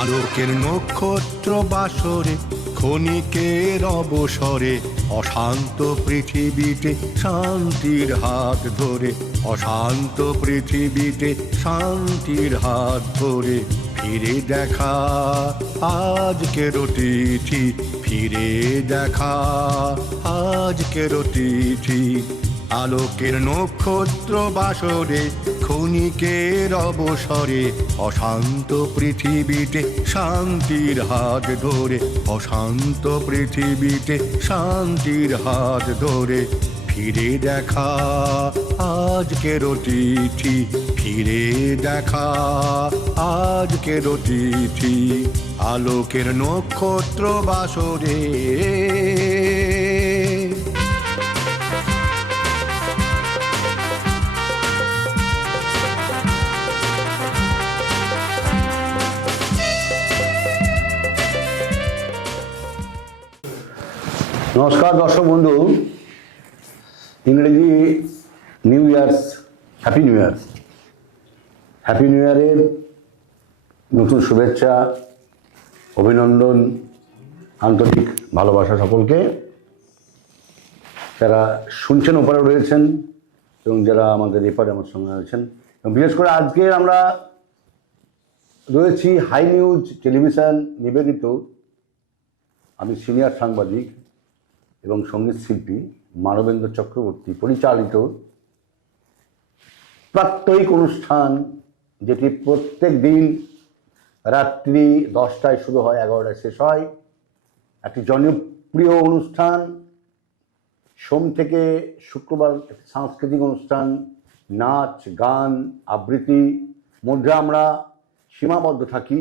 আলোকের নক্ষত্র বাসরে ক্ষণিকের অবসরে অশান্ত পৃথিবীতে শান্তির হাত ধরে, অশান্ত পৃথিবীতে শান্তির হাত ধরে ফিরে দেখা আজকের তিথি, ফিরে দেখা আজকের তিথি। আলোকের নক্ষত্র বাসরে ক্ষণিকের অবসরে অশান্ত পৃথিবীতে শান্তির হাত ধরে, অশান্ত পৃথিবীতে শান্তির হাত ধরে ফিরে দেখা আজকের তিথি, ফিরে দেখা আজকের তিথি। আলোকের নক্ষত্র বাসরে। নমস্কার দর্শক বন্ধু, ইংরেজি new years, happy new year. Happy new ইয়ারের নতুন শুভেচ্ছা, অভিনন্দন, আন্তরিক ভালোবাসা সকলকে, যারা শুনছেন ওপারে রয়েছেন এবং যারা আমাদের এপারে আমার সঙ্গে রয়েছেন। এবং বিশেষ করে আজকে আমরা রয়েছি হাই নিউজ টেলিভিশন নিবেদিত, আমি সিনিয়র সাংবাদিক এবং সঙ্গীত শিল্পী মানবেন্দ্র চক্রবর্তী পরিচালিত প্রাত্যহিক অনুষ্ঠান, যেটি প্রত্যেক দিন রাত্রি 10টায় শুরু হয়, 11টায় শেষ হয়। একটি জনপ্রিয় অনুষ্ঠান, সোম থেকে শুক্রবার একটি সাংস্কৃতিক অনুষ্ঠান, নাচ গান আবৃত্তি মধ্যে আমরা সীমাবদ্ধ থাকি।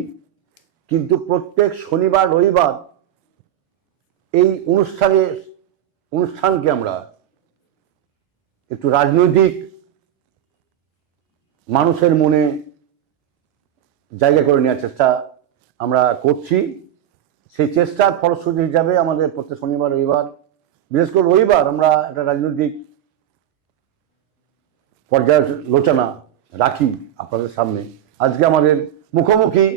কিন্তু প্রত্যেক শনিবার রবিবার এই অনুষ্ঠানকে আমরা একটু রাজনৈতিক মানুষের মনে জায়গা করে নেওয়ার চেষ্টা আমরা করছি। সেই চেষ্টার ফলশ্রুতি হিসাবে আমাদের প্রত্যেক শনিবার রবিবার, বিশেষ করে রবিবার, আমরা একটা রাজনৈতিক পর্যালোচনা রাখি আপনাদের সামনে। আজকে আমাদের মুখোমুখি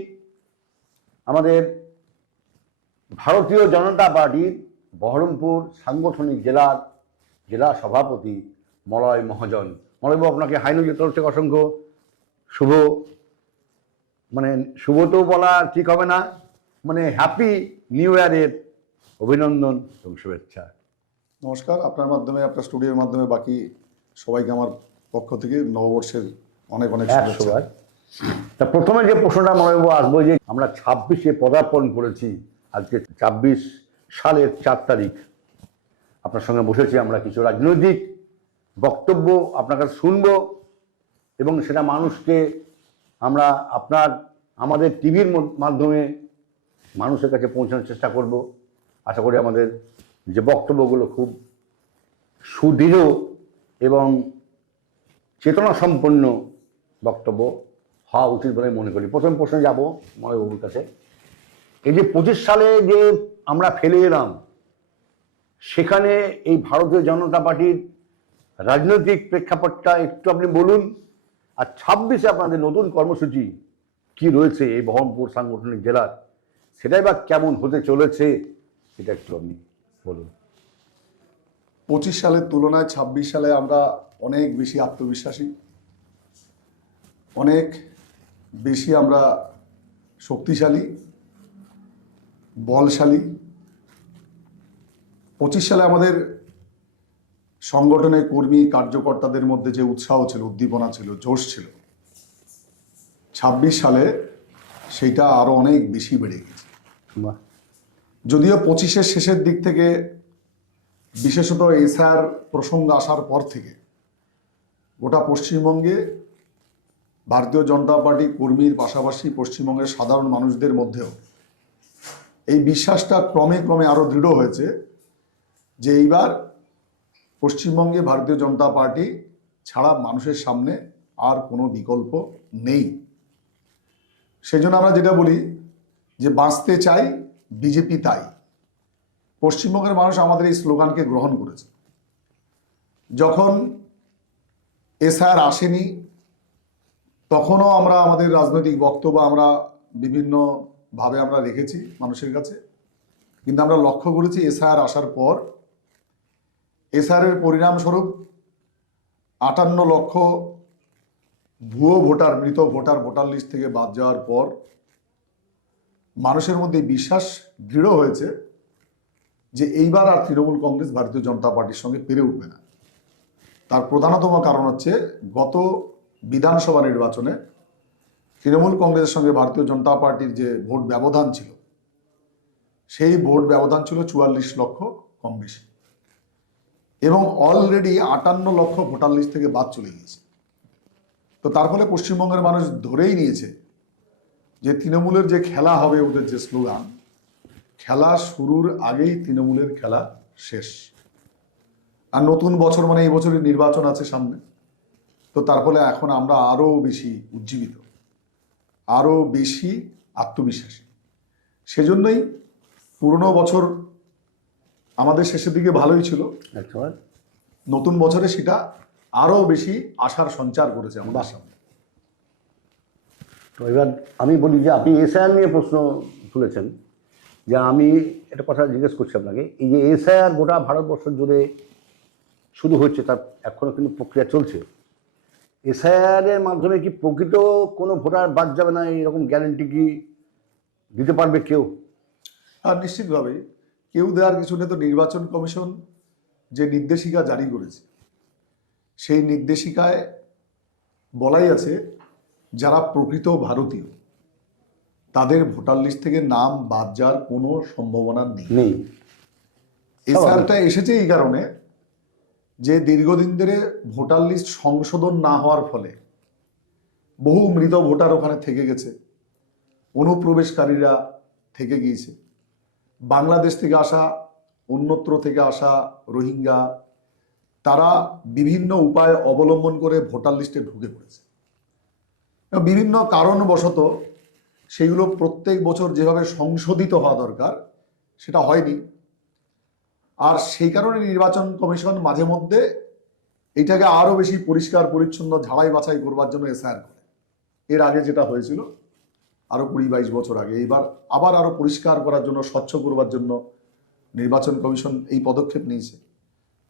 আমাদের ভারতীয় জনতা পার্টির বহরমপুর সাংগঠনিক জেলা সভাপতি মলয় মহাজন। মলয়বাবু, আপনাকে হাইনিউজের তরফ থেকে অসংখ্য শুভ তো বলা ঠিক হবে না, হ্যাপি নিউ ইয়ারের অভিনন্দন এবং শুভেচ্ছা। নমস্কার, আপনার মাধ্যমে, আপনার স্টুডিওর মাধ্যমে বাকি সবাইকে আমার পক্ষ থেকে নববর্ষের অনেক অনেক শুভেচ্ছা। তা প্রথমে যে প্রশ্নটা মলয়বাবু আসবো, যে আমরা 26-এ পদার্পণ করেছি, আজকে 24 সালের 4 তারিখ। আপনার সঙ্গে বসেছি, আমরা কিছু রাজনৈতিক বক্তব্য আপনার কাছে শুনব এবং সেটা মানুষকে আমরা আমাদের টিভির মাধ্যমে মানুষের কাছে পৌঁছানোর চেষ্টা করব। আশা করি আমাদের যে বক্তব্যগুলো খুব সুদৃঢ় এবং চেতনা সম্পন্ন বক্তব্য হওয়া উচিত বলে মনে করি। প্রথম প্রশ্নে যাব মলয়বাবুর কাছে। এই যে 25 সালে যে আমরা ফেলে এলাম, সেখানে এই ভারতীয় জনতা পার্টির রাজনৈতিক প্রেক্ষাপটটা একটু আপনি বলুন। আর 26-এ আপনাদের নতুন কর্মসূচি কি রয়েছে এই বহরমপুর সাংগঠনিক জেলার, সেটাই বা কেমন হতে চলেছে, সেটা একটু আপনি বলুন। 25 সালের তুলনায় 26 সালে আমরা অনেক বেশি আত্মবিশ্বাসী, অনেক বেশি আমরা শক্তিশালী, বলশালী। 25 সালে আমাদের সংগঠনের কর্মী কার্যকর্তাদের মধ্যে যে উৎসাহ ছিল, উদ্দীপনা ছিল, জোশ ছিল, 26 সালে সেইটা আরো অনেক বেশি বেড়ে গেছে। যদিও 25-এর শেষের দিক থেকে, বিশেষত এসআর প্রসঙ্গ আসার পর থেকে গোটা পশ্চিমবঙ্গে ভারতীয় জনতা পার্টি কর্মীর পাশাপাশি পশ্চিমবঙ্গের সাধারণ মানুষদের মধ্যেও এই বিশ্বাসটা ক্রমে ক্রমে আরো দৃঢ় হয়েছে যে এইবার পশ্চিমবঙ্গে ভারতীয় জনতা পার্টি ছাড়া মানুষের সামনে আর কোনো বিকল্প নেই। সেজন্য আমরা যেটা বলি যে বাঁচতে চাই বিজেপি তাই। পশ্চিমবঙ্গের মানুষ আমাদের এই স্লোগানকে গ্রহণ করেছে। যখন এসআর আসেনি তখনও আমরা আমাদের রাজনৈতিক বক্তব্য আমরা বিভিন্ন ভাবে আমরা রেখেছি মানুষের কাছে, কিন্তু আমরা লক্ষ্য করেছি এসআইআর আসার পর এসআইআর এর পরিণামস্বরূপ 58 লক্ষ ভুয়ো ভোটার, মৃত ভোটার ভোটার লিস্ট থেকে বাদ যাওয়ার পর মানুষের মধ্যে বিশ্বাস দৃঢ় হয়েছে যে এইবার আর তৃণমূল কংগ্রেস ভারতীয় জনতা পার্টির সঙ্গে পেরে উঠবে না। তার প্রধানতম কারণ হচ্ছে গত বিধানসভা নির্বাচনে তৃণমূল কংগ্রেসের সঙ্গে ভারতীয় জনতা পার্টির যে ভোট ব্যবধান ছিল, সেই ভোট ব্যবধান ছিল 44 লক্ষ কম বেশি, এবং অলরেডি 58 লক্ষ ভোটার লিস্ট থেকে বাদ চলে গিয়েছে। তো তার ফলে পশ্চিমবঙ্গের মানুষ ধরেই নিয়েছে যে তৃণমূলের যে খেলা হবে, ওদের যে স্লোগান, খেলা শুরুর আগেই তৃণমূলের খেলা শেষ। আর নতুন বছর মানে এই বছরের নির্বাচন আছে সামনে, তো তার ফলে এখন আমরা আরো বেশি উজ্জীবিত, আরো বেশি আত্মবিশ্বাসী। সেজন্যই পুরনো বছর আমাদের শেষের দিকে ভালোই ছিল, নতুন বছরে সেটা আরো বেশি আশার সঞ্চার করেছে আমাদের সামনে। তো এবার আমি বলি যে আপনি এসআইআর নিয়ে প্রশ্ন তুলেছেন, যে আমি একটা কথা জিজ্ঞেস করছি আপনাকে, এই যে এসআইআর গোটা ভারতবর্ষ জুড়ে শুরু হচ্ছে, তার এখনও কিন্তু প্রক্রিয়া চলছে, এসআইআর এর মাধ্যমে কি প্রকৃত কোনো ভোটার বাদ যাবে না, এরকম গ্যারেন্টি কি দিতে পারবে কেউ? আর নিশ্চিতভাবেই কেউ দেওয়ার কিছু নেই। তো নির্বাচন কমিশন যে নির্দেশিকা জারি করেছে, সেই নির্দেশিকায় বলাই আছে যারা প্রকৃত ভারতীয় তাদের ভোটার লিস্ট থেকে নাম বাদ যাওয়ার কোনো সম্ভাবনা নেই। এসআইআরটা এসেছে এই কারণে যে দীর্ঘদিন ধরে ভোটার লিস্ট সংশোধন না হওয়ার ফলে বহু মৃত ভোটার ওখানে থেকে গেছে, অনুপ্রবেশকারীরা থেকে গিয়েছে, বাংলাদেশ থেকে আসা, অন্যত্র থেকে আসা রোহিঙ্গা, তারা বিভিন্ন উপায় অবলম্বন করে ভোটার লিস্টে ঢুকে পড়েছে। বিভিন্ন কারণবশত সেইগুলো প্রত্যেক বছর যেভাবে সংশোধিত হওয়া দরকার সেটা হয়নি। আর সেই কারণে নির্বাচন কমিশন মাঝে মধ্যে এটাকে আরো বেশি পরিষ্কার পরিচ্ছন্ন ঝাড়াই বাছাই করবার জন্য এসআইআর করে। এর আগে যেটা হয়েছিল আরো 20-22 বছর আগে, এইবার আবার আরো পরিষ্কার করার জন্য, স্বচ্ছ করবার জন্য নির্বাচন কমিশন এই পদক্ষেপ নিয়েছে।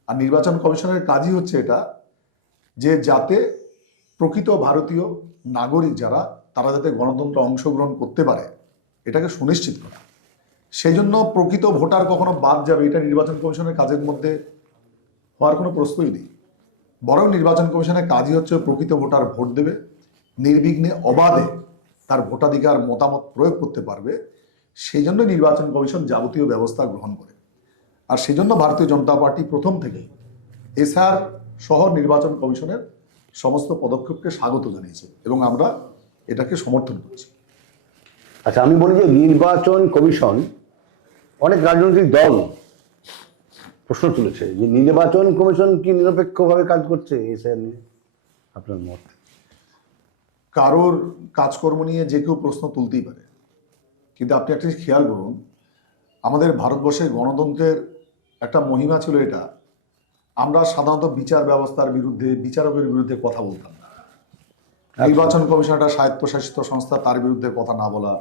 আর নির্বাচন কমিশনের কাজই হচ্ছে এটা, যে যাতে প্রকৃত ভারতীয় নাগরিক যারা, তারা যাতে গণতন্ত্রে অংশগ্রহণ করতে পারে এটাকে সুনিশ্চিত করা। সেই জন্য প্রকৃত ভোটার কখনো বাদ যাবে এটা নির্বাচন কমিশনের কাজের মধ্যে হওয়ার কোনো প্রশ্নই নেই। বরং নির্বাচন কমিশনের কাজই হচ্ছে প্রকৃত ভোটার ভোট দেবে, নির্বিঘ্নে অবাধে তার ভোটাধিকার মতামত প্রয়োগ করতে পারবে। সেই জন্য নির্বাচন কমিশন যাবতীয় ব্যবস্থা গ্রহণ করে। আর সেই জন্য ভারতীয় জনতা পার্টি প্রথম থেকেই এসআইআর সহ নির্বাচন কমিশনের সমস্ত পদক্ষেপকে স্বাগত জানিয়েছে এবং আমরা এটাকে সমর্থন করছি। আচ্ছা, আমি বলি যে নির্বাচন কমিশন, অনেক রাজনৈতিক দল প্রশ্ন তুলেছে যে নির্বাচন কমিশন কি নিরপেক্ষভাবে কাজ করছে এসআইআর নিয়ে, আপনার মত? কারোর কাজকর্ম নিয়ে যে কেউ প্রশ্ন তুলতেই পারে, কিন্তু আপনি একটা খেয়াল করুন, আমাদের ভারতবর্ষের গণতন্ত্রের একটা মহিমা ছিল এটা, আমরা সাধারণত বিচার ব্যবস্থার বিরুদ্ধে, বিচারকের বিরুদ্ধে কথা বলতাম না। নির্বাচন কমিশন একটা স্বায়ত্তশাসিত সংস্থা, তার বিরুদ্ধে কথা না বলা,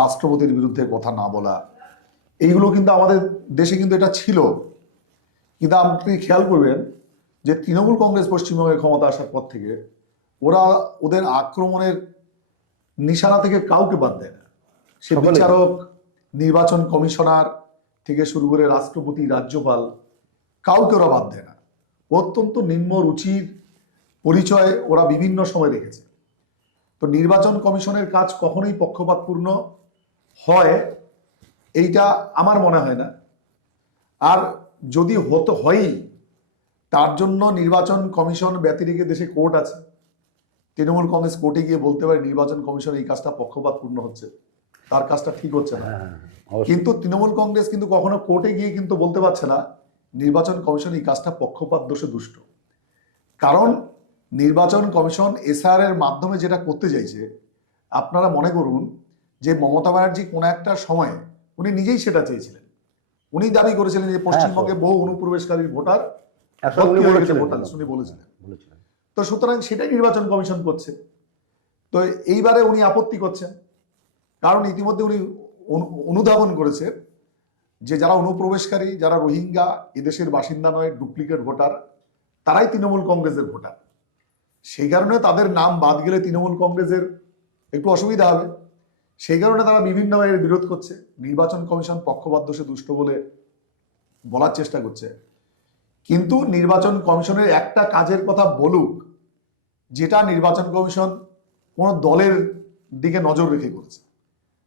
রাষ্ট্রপতির বিরুদ্ধে কথা না বলা, এইগুলো কিন্তু আমাদের দেশে কিন্তু এটা ছিল। কিন্তু আপনি খেয়াল করবেন যে তৃণমূল কংগ্রেস পশ্চিমবঙ্গে ক্ষমতা আসার পর থেকে ওরা ওদের আক্রমণের নিশানা থেকে কাউকে বাদ দেয় না। সে বিচারক, নির্বাচন কমিশনার থেকে শুরু করে রাষ্ট্রপতি, রাজ্যপাল, কাউকে ওরা বাদ দেয় না। অত্যন্ত নিম্ন রুচির পরিচয় ওরা বিভিন্ন সময় রেখেছে। তো নির্বাচন কমিশনের কাজ কখনোই পক্ষপাতপূর্ণ হয় এইটা আমার মনে হয় না। আর যদি হয়ই, তার জন্য নির্বাচন কমিশন ব্যতিরেকে দেশে কোর্ট আছে। তৃণমূল কংগ্রেস কোর্টে গিয়ে বলতে পারে নির্বাচন কমিশন এই কাজটা পক্ষপাতপূর্ণ হচ্ছে, তার কাজটা ঠিক হচ্ছে না। কিন্তু তৃণমূল কংগ্রেস কিন্তু কখনো কোর্টে গিয়ে কিন্তু বলতে পারছে না নির্বাচন কমিশন এই কাজটা পক্ষপাত দোষে দুষ্ট। কারণ নির্বাচন কমিশন এসআইআর এর মাধ্যমে যেটা করতে চাইছে, আপনারা মনে করুন যে মমতা ব্যানার্জি কোন একটা সময়ে উনি নিজেই সেটা চেয়েছিলেন। উনি দাবি করেছিলেন যে পশ্চিমবঙ্গে বহু অনুপ্রবেশকারী ভোটার উনি বলেছিলেন। তো সুতরাং সেটাই নির্বাচন কমিশন করছে। তো এইবারে উনি আপত্তি করছেন। কারণ ইতিমধ্যে উনি অনুধাবন করেছেন যে যারা অনুপ্রবেশকারী, যারা রোহিঙ্গা, এদেশের বাসিন্দা নয়, ডুপ্লিকেট ভোটার, তারাই তৃণমূল কংগ্রেসের ভোটার। সেই কারণে তাদের নাম বাদ গেলে তৃণমূল কংগ্রেসের একটু অসুবিধা হবে। সেই কারণে তারা বিভিন্নভাবে এর বিরোধ করছে। নির্বাচন কমিশন পক্ষপাত সে দুষ্ট বলে বলার চেষ্টা করছে, কিন্তু নির্বাচন কমিশনের একটা কাজের কথা বলুক, যেটা নির্বাচন কমিশন কোনো দলের দিকে নজর রেখে করেছে,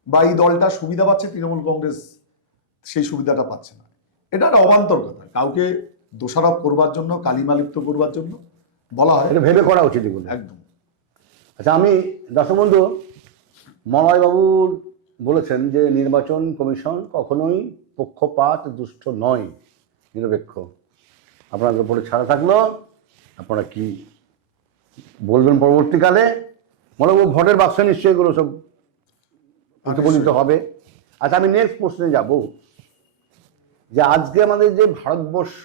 বা এই দলটা সুবিধা পাচ্ছে, তৃণমূল কংগ্রেস সেই সুবিধাটা পাচ্ছে না। এটা একটা অবান্তর কথা, কাউকে দোষারোপ করবার জন্য, কালিমালিপ্ত করবার জন্য বলা হয়। এটা ভেবে করা উচিত এগুলো। একদম। আচ্ছা, আমি দর্শক বন্ধু, মলয়বাবু বলেছেন যে নির্বাচন কমিশন কখনোই পক্ষপাত দুষ্ট নয়, নিরপেক্ষ। আপনাদের উপরে ছাড়া থাকলো, আপনারা কি বলবেন পরবর্তীকালে? মলয়বাবু, ভোটের বাক্সে নিশ্চয়ই এগুলো সব প্রতিফলিত হবে। আচ্ছা, আমি নেক্সট প্রশ্নে যাব, যে আজকে আমাদের যে ভারতবর্ষ,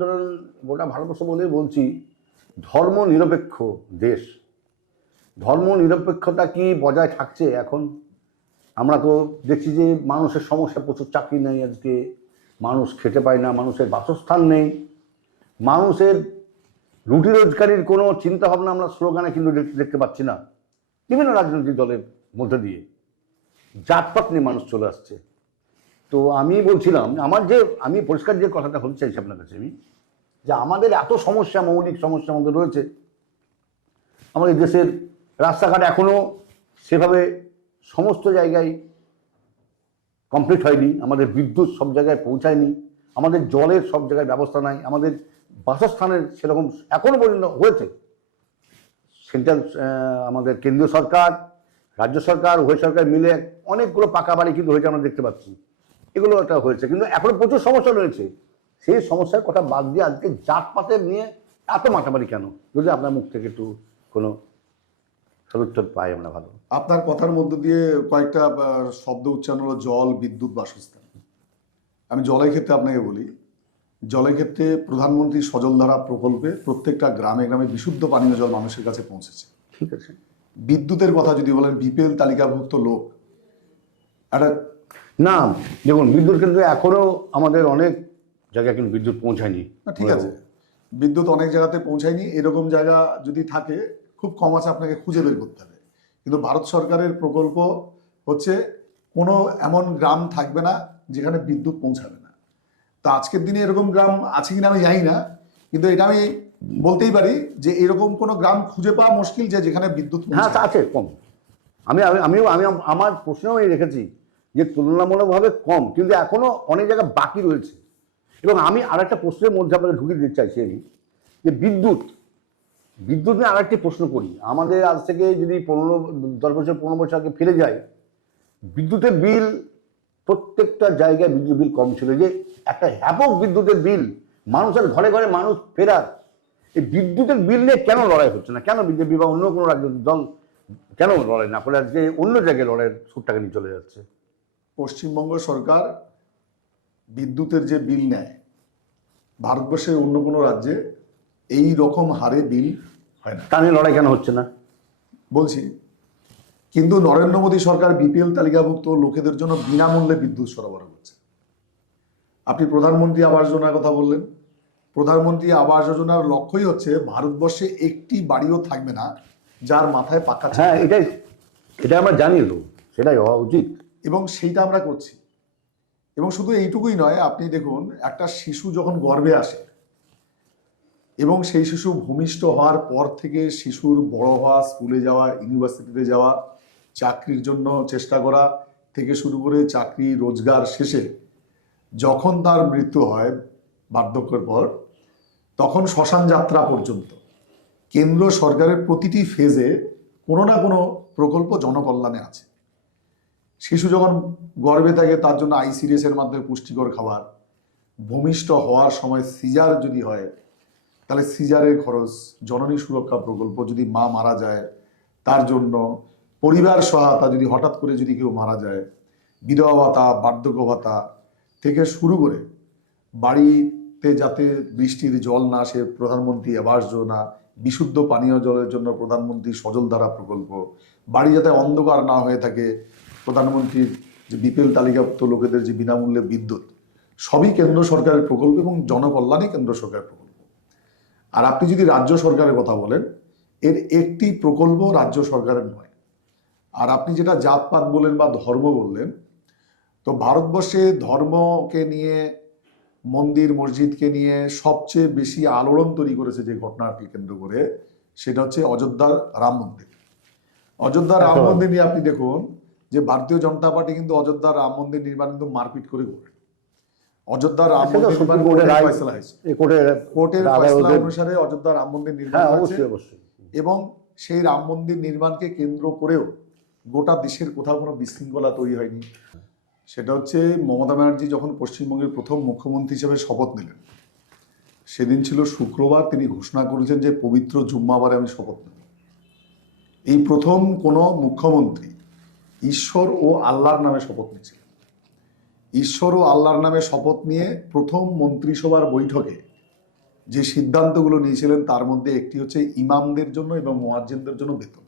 ধরুন গোটা ভারতবর্ষ বলে বলছি, ধর্ম নিরপেক্ষ দেশ, ধর্ম নিরপেক্ষতা কি বজায় থাকছে এখন? আমরা তো দেখছি যে মানুষের সমস্যা প্রচুর, চাকরি নেই, আজকে মানুষ খেতে পায় না, মানুষের বাসস্থান নেই, মানুষের রুটি রোজগারির কোনো চিন্তা ভাবনা আমরা স্লোগানে কিন্তু দেখতে পাচ্ছি না। বিভিন্ন রাজনৈতিক দলের মধ্যে দিয়ে জাতপাত নিয়ে মানুষ চলে আসছে। তো আমি বলছিলাম, আমি পরিষ্কার যে কথাটা বলতে চাইছি আপনার কাছে, আমি যে আমাদের এত সমস্যা, মৌলিক সমস্যা আমাদের রয়েছে। আমাদের দেশের রাস্তাঘাট এখনো সেভাবে সমস্ত জায়গায় কমপ্লিট হয়নি, আমাদের বিদ্যুৎ সব জায়গায় পৌঁছায়নি, আমাদের জলের সব জায়গায় ব্যবস্থা নাই, আমাদের বাসস্থানের সেরকম এখনো পর্যন্ত হয়েছে। সেন্ট্রাল আমাদের কেন্দ্রীয় সরকার, রাজ্য সরকার, উভয় সরকার মিলে অনেকগুলো পাকা বাড়ি কিন্তু হয়েছে, আমরা দেখতে পাচ্ছি, এগুলো একটা হয়েছে। কিন্তু এখনো প্রচুর সমস্যা রয়েছে। সেই সমস্যার কথা বাদ দিয়ে আজকে জাতপাতের নিয়ে এত মাতামারি কেন? যদি আপনার মুখ থেকে একটু কোনো সদুত্তর পাই আমরা ভালো। আপনার কথার মধ্য দিয়ে কয়েকটা শব্দ উচ্চারণ হলো জল, বিদ্যুৎ, বাসস্থান। আমি জলের ক্ষেত্রে আপনাকে বলি, জলের ক্ষেত্রে প্রধানমন্ত্রী সজলধারা প্রকল্পে প্রত্যেকটা গ্রামে গ্রামে বিশুদ্ধ পানীয় জল মানুষের কাছে পৌঁছেছে। ঠিক আছে। বিদ্যুতের কথা যদি বলেন, বিপিএল তালিকাভুক্ত লোক একটা না, দেখুন, বিদ্যুৎ কিন্তু এখনো আমাদের অনেক জায়গায় কিন্তু বিদ্যুৎ পৌঁছায়নি। ঠিক আছে, বিদ্যুৎ অনেক জায়গাতে পৌঁছায়নি, এরকম জায়গা যদি থাকে খুব কম আছে, আপনাকে খুঁজে বের করতে হবে। কিন্তু ভারত সরকারের প্রকল্প হচ্ছে কোনো এমন গ্রাম থাকবে না যেখানে বিদ্যুৎ পৌঁছাবে না। তা আজকের দিনে এরকম গ্রাম আছে কিনা আমি জানি না, কিন্তু এটা আমি বলতেই পারি যে এরকম কোনো গ্রাম খুঁজে পাওয়া মুশকিল যে যেখানে বিদ্যুৎ হ্যাঁ, আছে কম। আমিও আমার প্রশ্নেও আমি রেখেছি যে তুলনামূলকভাবে কম, কিন্তু এখনো অনেক জায়গা বাকি রয়েছে। এবং আমি আরেকটা প্রশ্নের মধ্যে আপনাকে ঢুকিয়ে দিতে চাইছি, আমি যে বিদ্যুৎ নিয়ে আরেকটি প্রশ্ন করি। আমাদের আজ থেকে যদি 10 বছর 15 বছর আগে ফিরে যায়, বিদ্যুতের বিল প্রত্যেকটা জায়গায় বিদ্যুৎ বিল কম ছিল, যে একটা ব্যাপক বিদ্যুতের বিল, মানুষের ঘরে ঘরে মানুষ ফেরার। এই বিদ্যুতের বিল নিয়ে কেন লড়াই হচ্ছে না? কেন বিজেপি বা অন্য কোনো রাজনৈতিক দল কেন লড়াই না করে আজকে অন্য জায়গায় লড়াইয়ের সুরটাকে নিয়ে চলে যাচ্ছে? পশ্চিমবঙ্গ সরকার বিদ্যুতের যে বিল নেয়, ভারতবর্ষের অন্য কোনো রাজ্যে এই রকম হারে বিল হয় না। তা নিয়ে লড়াই কেন হচ্ছে না বলছি। কিন্তু নরেন্দ্র মোদী সরকার বিপিএল তালিকাভুক্ত লোকেদের জন্য বিনামূল্যে বিদ্যুৎ সরবরাহ করছে। আপনি প্রধানমন্ত্রী আবাস যোজনার কথা বললেন, প্রধানমন্ত্রী আবাস যোজনার লক্ষ্যই হচ্ছে ভারতবর্ষে একটি বাড়িও থাকবে না যার মাথায় পাকা ছাদ। হ্যাঁ, এটা আমরা জানি, সেটাই হওয়া উচিত, এবং সেইটা আমরা করছি। এবং শুধু এইটুকুই নয়, আপনি দেখুন, একটা শিশু যখন গর্ভে আসে এবং সেই শিশু ভূমিষ্ঠ হওয়ার পর থেকে শিশুর বড় হওয়া, স্কুলে যাওয়া, ইউনিভার্সিটিতে যাওয়া, চাকরির জন্য চেষ্টা করা থেকে শুরু করে চাকরি রোজগার শেষে যখন তার মৃত্যু হয় বার্ধক্যের পর, তখন শ্মশান যাত্রা পর্যন্ত কেন্দ্র সরকারের প্রতিটি ফেজে কোনো না কোনো প্রকল্প জনকল্যাণে আছে। শিশু যখন গর্ভে থাকে তার জন্য আইসিডিএস এর মাধ্যমে পুষ্টিকর খাবার, ভূমিষ্ঠ হওয়ার সময় সিজার যদি হয় তাহলে সিজারের খরচ, জননী সুরক্ষা প্রকল্প, যদি মা মারা যায় তার জন্য পরিবার সহায়তা, যদি হঠাৎ করে যদি কেউ মারা যায়, বিধবা ভাতা, বার্ধক্য ভাতা থেকে শুরু করে বাড়িতে যাতে বৃষ্টির জল না আসে, প্রধানমন্ত্রী আবাস যোজনা, বিশুদ্ধ পানীয় জলের জন্য প্রধানমন্ত্রী সজলধারা প্রকল্প, বাড়ি যাতে অন্ধকার না হয়ে থাকে প্রধানমন্ত্রীর যে বিপিএল তালিকাভুক্ত লোকেদের যে বিনামূল্যে বিদ্যুৎ, সবই কেন্দ্র সরকারের প্রকল্প এবং জনকল্যাণই কেন্দ্র সরকারের প্রকল্প। আর আপনি যদি রাজ্য সরকারের কথা বলেন, এর একটি প্রকল্প রাজ্য সরকারের নয়। আর আপনি যেটা জাতপাত বলেন বা ধর্ম বললেন, তো ভারতবর্ষে ধর্মকে নিয়ে, মন্দির মসজিদকে নিয়ে সবচেয়ে বেশি আলোড়ন তৈরি করেছে যে ঘটনাকে কেন্দ্র করে, সেটা হচ্ছে অযোধ্যার রাম মন্দির। অযোধ্যার রাম মন্দির নিয়ে আপনি দেখুন যে ভারতীয় জনতা পার্টি কিন্তু অযোধ্যার রাম মন্দির নির্মাণ কিন্তু মারপিট করে করে। অযোধ্যার রাম মন্দির নির্মাণ ফয়সালা হয়েছে, কোর্টের ফয়সালা অনুসারে অযোধ্যার রাম মন্দির নির্মাণ হয়েছে। এবং সেই রাম মন্দির নির্মাণকে কেন্দ্র করেও গোটা দেশের কোথাও কোনো বিশৃঙ্খলা তৈরি হয়নি। সেটা হচ্ছে মমতা ব্যানার্জি যখন পশ্চিমবঙ্গের প্রথম মুখ্যমন্ত্রী হিসেবে শপথ নিলেন, সেদিন ছিল শুক্রবার, তিনি ঘোষণা করেছেন যে পবিত্র জুম্মাবারে আমি শপথ নেব। এই প্রথম কোনো মুখ্যমন্ত্রী ঈশ্বর ও আল্লাহর নামে শপথ নিয়েছিলেন। ঈশ্বর ও আল্লাহর নামে শপথ নিয়ে প্রথম মন্ত্রিসভার বৈঠকে যে সিদ্ধান্তগুলো নিয়েছিলেন তার মধ্যে একটি হচ্ছে ইমামদের জন্য এবং মুয়াজ্জিনদের জন্য বেতন,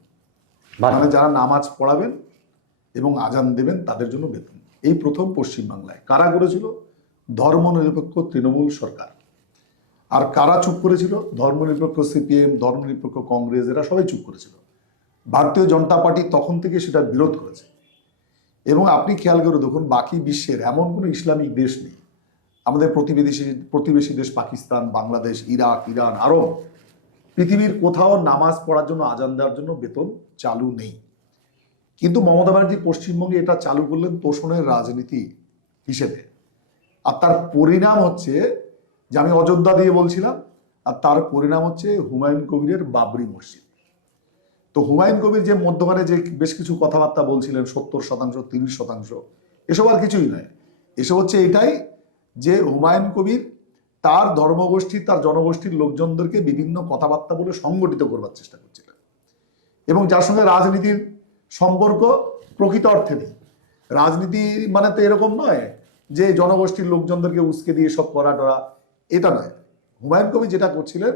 মানে যারা নামাজ পড়াবেন এবং আজান দেবেন তাদের জন্য বেতন। এই প্রথম পশ্চিমবাংলায় কারা করেছিল? ধর্মনিরপেক্ষ তৃণমূল সরকার। আর কারা চুপ করেছিল? ধর্মনিরপেক্ষ সিপিএম, ধর্মনিরপেক্ষ কংগ্রেস, এরা সবাই চুপ করেছিল। ভারতীয় জনতা পার্টি তখন থেকে সেটা বিরোধ করেছে। এবং আপনি খেয়াল করে দেখুন, বাকি বিশ্বের এমন কোনো ইসলামিক দেশ নেই, আমাদের প্রতিবেশী দেশ পাকিস্তান, বাংলাদেশ, ইরাক, ইরান, আরব, পৃথিবীর কোথাও নামাজ পড়ার জন্য, আজান দেওয়ার জন্য বেতন চালু নেই। কিন্তু মমতা ব্যানার্জি পশ্চিমবঙ্গে এটা চালু করলেন তোষণের রাজনীতি হিসেবে। আর তার পরিণাম হচ্ছে যে আমি অযোধ্যা দিয়ে বলছিলাম, আর তার পরিণাম হচ্ছে হুমায়ুন কবিরের বাবরি মসজিদ। তো হুমায়ুন কবির যে মধ্যখানে যে বেশ কিছু কথাবার্তা বলছিলেন, 70%, 30%, এসব আর কিছুই নয়। এসব হচ্ছে এটাই যে হুমায়ুন কবির তার ধর্মগোষ্ঠীর, তার জনগোষ্ঠীর লোকজনদেরকে বিভিন্ন কথাবার্তা বলে সংগঠিত করবার চেষ্টা করছিলেন, এবং যার সঙ্গে রাজনীতির সম্পর্ক প্রকৃত অর্থে নেই। রাজনীতি মানে তো এরকম নয় যে জনগোষ্ঠীর লোকজনদেরকে উস্কে দিয়ে সব করা টরা, এটা নয়। হুমায়ুন কবির যেটা করছিলেন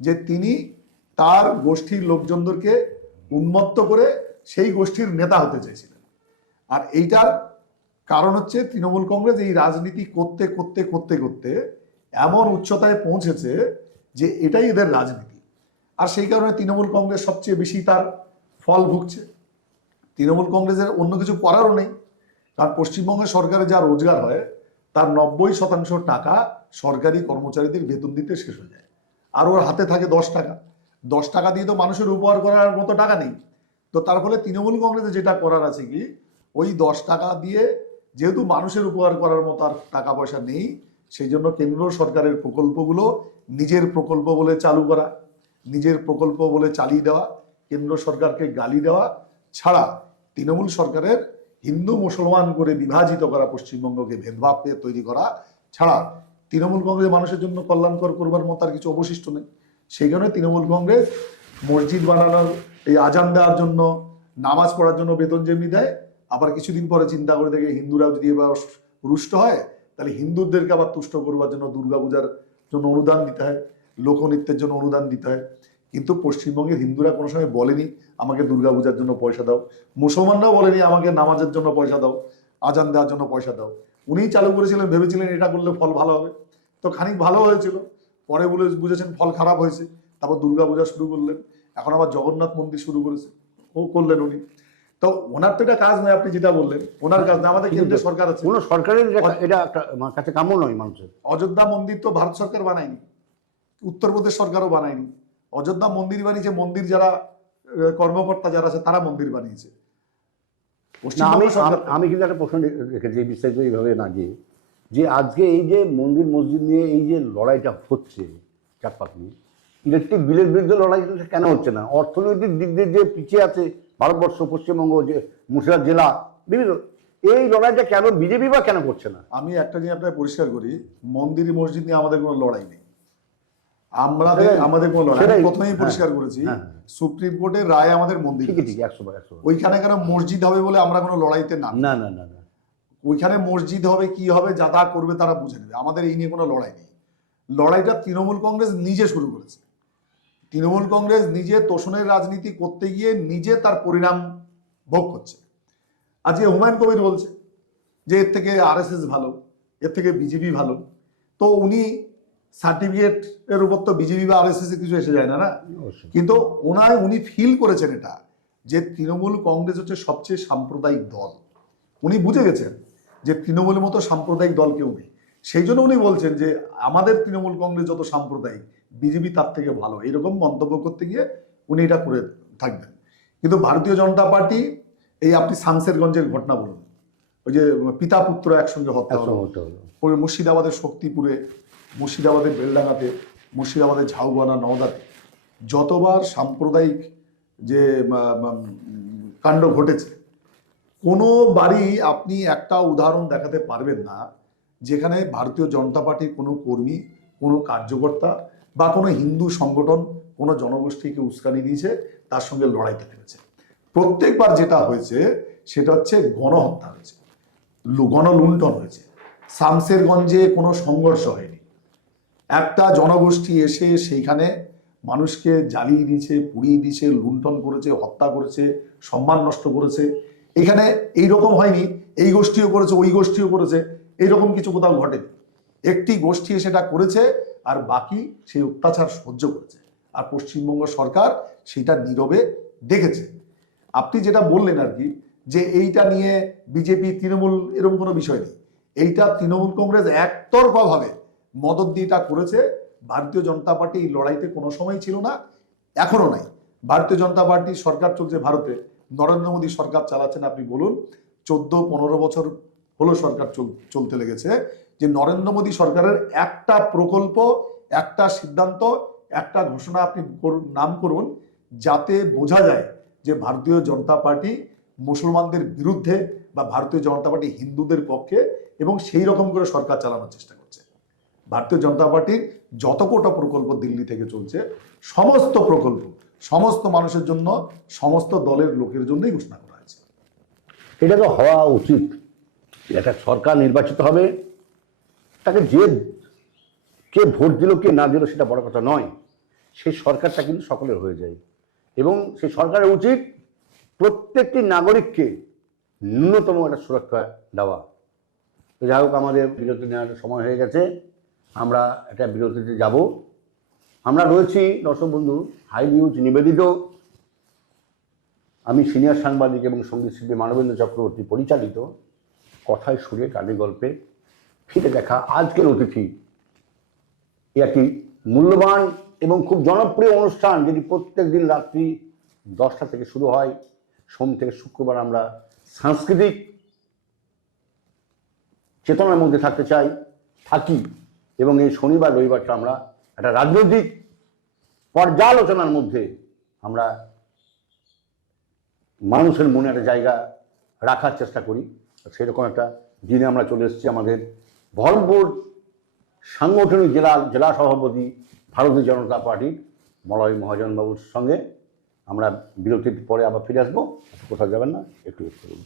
যে তিনি তার গোষ্ঠীর লোকজনদেরকে উন্মত্ত করে সেই গোষ্ঠীর নেতা হতে চেয়েছিলেন। আর এইটার কারণ হচ্ছে তৃণমূল কংগ্রেস এই রাজনীতি করতে করতে করতে করতে এমন উচ্চতায় পৌঁছেছে যে এটাই এদের রাজনীতি। আর সেই কারণে তৃণমূল কংগ্রেস সবচেয়ে বেশি তার ফল ভুগছে। তৃণমূল কংগ্রেসের অন্য কিছু করারও নেই, কারণ পশ্চিমবঙ্গের সরকারে যা রোজগার হয় তার 90% টাকা সরকারি কর্মচারীদের বেতন দিতে শেষ হয়ে যায়। আর ওর হাতে থাকে 10 টাকা। 10 টাকা দিয়ে তো মানুষের উপকার করার মতো টাকা নেই। তো তার ফলে তৃণমূল কংগ্রেসে যেটা করার আছে কি, ওই 10 টাকা দিয়ে যেহেতু মানুষের উপকার করার মতো আর টাকা পয়সা নেই, সেই জন্য কেন্দ্র সরকারের প্রকল্পগুলো নিজের প্রকল্প বলে চালু করা, নিজের প্রকল্প বলে চালিয়ে দেওয়া, কেন্দ্র সরকারকে গালি দেওয়া ছাড়া তৃণমূল সরকারের হিন্দু মুসলমান করে বিভাজিত করা, পশ্চিমবঙ্গকে ভেদভাব পেয়ে তৈরি করা ছাড়া তৃণমূল কংগ্রেস মানুষের জন্য কল্যাণকর করবার মতো আর কিছু অবশিষ্ট নেই। সেই কারণে তৃণমূল কংগ্রেস মসজিদ বানানোর, এই আজান দেওয়ার জন্য, নামাজ পড়ার জন্য বেতন যেমনি দেয়, আবার কিছুদিন পরে চিন্তা করে দেখে হিন্দুরাও যদি এবার রুষ্ট হয় তাহলে হিন্দুদেরকে আবার তুষ্ট করবার জন্য দুর্গাপূজার জন্য অনুদান দিতে হয়, লোকনৃত্যের জন্য অনুদান দিতে হয়। কিন্তু পশ্চিমবঙ্গের হিন্দুরা কোনো সময় বলেনি আমাকে দুর্গাপূজার জন্য পয়সা দাও, মুসলমানরাও বলেনি আমাকে নামাজের জন্য পয়সা দাও, আজান দেওয়ার জন্য পয়সা দাও। উনিই চালু করেছিলেন, ভেবেছিলেন এটা করলে ফল ভালো হবে। তো খানিক ভালো হয়েছিল, পরে বুঝেছেন ফল খারাপ হয়েছে, তারপর দুর্গাপূজা শুরু করলেন, এখন আবার জগন্নাথ মন্দির শুরু করেছে, করলেন উনি। তো ওনার তো এটা কাজ নয়, আপনি যেটা বললেন ওনার কাজ না, আমাদের কেন্দ্রের সরকার আছে, কোনো সরকারের এটা কাছে কাম্য নয় মানুষের। অযোধ্যা মন্দির তো ভারত সরকার বানায়নি, উত্তরপ্রদেশ সরকারও বানায়নি। অযোধ্যা মন্দির বানিয়েছে মন্দির যারা কর্মকর্তা যারা আছে তারা মন্দির বানিয়েছে। আমি কিন্তু একটা প্রশ্ন রেখেছি বিস্তারিত এইভাবে না গিয়ে, যে আজকে এই যে মন্দির মসজিদ নিয়ে এই যে লড়াইটা হচ্ছে চাকপাত নিয়ে, ইলেকট্রিক বিলের বিরুদ্ধে লড়াইটা কেন হচ্ছে না? অর্থনৈতিক দিক দিয়ে যে পিছিয়ে আছে ভারতবর্ষ, পশ্চিমবঙ্গ, যে মুর্শিদাবাদ জেলা, বিভিন্ন, এই লড়াইটা কেন বিজেপি বা কেন করছে না? আমি একটা জিনিস আপনাকে পরিষ্কার করি, মন্দির মসজিদ নিয়ে আমাদের কোনো লড়াই নেই, আমাদের কোনো লড়াই প্রথমেই পরিষ্কার করেছি। সুপ্রিম কোর্টের রায় আমাদের মন্দির, ওইখানে কেন মসজিদ হবে বলে আমরা কোনো লড়াইতে না, না না না, ওইখানে মসজিদ হবে কি হবে যা তা করবে তারা বুঝে নেবে, আমাদের এই নিয়ে কোনো লড়াই নেই। লড়াইটা তৃণমূল কংগ্রেস নিজে শুরু করেছে। তৃণমূল কংগ্রেস নিজে তোষণের রাজনীতি করতে গিয়ে নিজে তার পরিণাম ভোগ করছে। আজকে হুমায়ুন কবির বলছে যে এর থেকে আরএসএস ভালো, এর থেকে বিজেপি ভালো। তো উনি সার্টিফিকেট এর উপর তো বিজেপি বা আরএসএস কিছু এসে যায় না, না? কিন্তু উনি ফিল করেছেন এটা, যে তৃণমূল কংগ্রেস হচ্ছে সবচেয়ে সাম্প্রদায়িক দল। উনি বুঝে গেছেন যে তৃণমূলের মতো সাম্প্রদায়িক দল কেউ নেই। সেই জন্য উনি বলছেন যে আমাদের তৃণমূল কংগ্রেস যত সাম্প্রদায়িক, বিজেপি তার থেকে ভালো, এরকম মন্তব্য করতে গিয়ে উনি এটা করে থাকবেন। কিন্তু ভারতীয় জনতা পার্টি, এই আপনি শামসেরগঞ্জের ঘটনা বলুন, ওই যে পিতা পুত্র একসঙ্গে হত্যা হলো, ওই মুর্শিদাবাদের শক্তিপুরে, মুর্শিদাবাদের বেলডাঙ্গাতে, মুর্শিদাবাদের ঝাউবানা, নওদাতে যতবার সাম্প্রদায়িক যে কাণ্ড ঘটেছে, কোনো বাড়ি আপনি একটা উদাহরণ দেখাতে পারবেন না যেখানে ভারতীয় জনতা পার্টির কোনো কর্মী, কোনো কার্যকর্তা বা কোনো হিন্দু সংগঠন কোনো জনগোষ্ঠীকে উস্কানি দিয়েছে, তার সঙ্গে লড়াইতে নেমেছে। প্রত্যেকবার যেটা হয়েছে সেটা হচ্ছে গণহত্যা হয়েছে, গণলুণ্ঠন হয়েছে। শামসেরগঞ্জে কোনো সংঘর্ষ হয়নি, একটা জনগোষ্ঠী এসে সেইখানে মানুষকে জ্বালিয়ে দিয়েছে, পুড়িয়ে দিয়েছে, লুণ্ঠন করেছে, হত্যা করেছে, সম্মান নষ্ট করেছে। এখানে এইরকম হয়নি এই গোষ্ঠীও করেছে ওই গোষ্ঠীও করেছে, এইরকম কিছু কোথাও ঘটেনি। একটি গোষ্ঠী সেটা করেছে আর বাকি সেই অত্যাচার সহ্য করেছে, আর পশ্চিমবঙ্গ সরকার সেটা নীরবে দেখেছে। আপনি যেটা বললেন আর কি, যে এইটা নিয়ে বিজেপি তৃণমূল এরকম কোনো বিষয় নেই, এইটা তৃণমূল কংগ্রেস একতরফাভাবে মদত দিয়ে এটা করেছে। ভারতীয় জনতা পার্টি এই লড়াইতে কোনো সময় ছিল না, এখনো নাই। ভারতীয় জনতা পার্টির সরকার চলছে ভারতে, নরেন্দ্র মোদী সরকার চালাচ্ছেন। আপনি বলুন 14-15 বছর হলো সরকার চলতে লেগেছে, যে নরেন্দ্র মোদী সরকারের একটা প্রকল্প, একটা সিদ্ধান্ত, একটা ঘোষণা আপনি নাম করুন যাতে বোঝা যায় যে ভারতীয় জনতা পার্টি মুসলমানদের বিরুদ্ধে বা ভারতীয় জনতা পার্টি হিন্দুদের পক্ষে, এবং সেই রকম করে সরকার চালানোর চেষ্টা করছে। ভারতীয় জনতা পার্টির যত কোটা প্রকল্প দিল্লি থেকে চলছে, সমস্ত প্রকল্প সমস্ত মানুষের জন্য, সমস্ত দলের লোকের জন্যই ঘোষণা করা হয়েছে। এটা তো হওয়া উচিত। একটা সরকার নির্বাচিত হবে, তাকে কে ভোট দিল কে না দিল সেটা বড় কথা নয়, সেই সরকারটা কিন্তু সকলের হয়ে যায়, এবং সেই সরকারের উচিত প্রত্যেকটি নাগরিককে ন্যূনতম একটা সুরক্ষা দেওয়া। তো যাই হোক, আমাদের বিরতি নেওয়ার সময় হয়ে গেছে, আমরা একটা বিরতিতে যাব। আমরা রয়েছি দর্শক বন্ধু হাই নিউজ নিবেদিত, আমি সিনিয়র সাংবাদিক এবং সঙ্গীত শিল্পী মানবেন্দ্র চক্রবর্তী পরিচালিত কথায় সুরে গানে গল্পে ফিরে দেখা আজকের অতিথি। একটি মূল্যবান এবং খুব জনপ্রিয় অনুষ্ঠান, যেটি প্রত্যেক দিন রাত্রি 10টা থেকে শুরু হয়। সোম থেকে শুক্রবার আমরা সাংস্কৃতিক চেতনার মধ্যে থাকি, এবং এই শনিবার রবিবারটা আমরা একটা রাজনৈতিক পর্যালোচনার মধ্যে আমরা মানুষের মনে একটা জায়গা রাখার চেষ্টা করি। সেরকম একটা দিনে আমরা চলে এসেছি। আমাদের বহরমপুর সাংগঠনিক জেলা সভাপতি ভারতীয় জনতা পার্টির মলয় মহাজনবাবুর সঙ্গে আমরা বিরতির পরে আবার ফিরে আসবো। কোথাও যাবেন না, একটু করুন।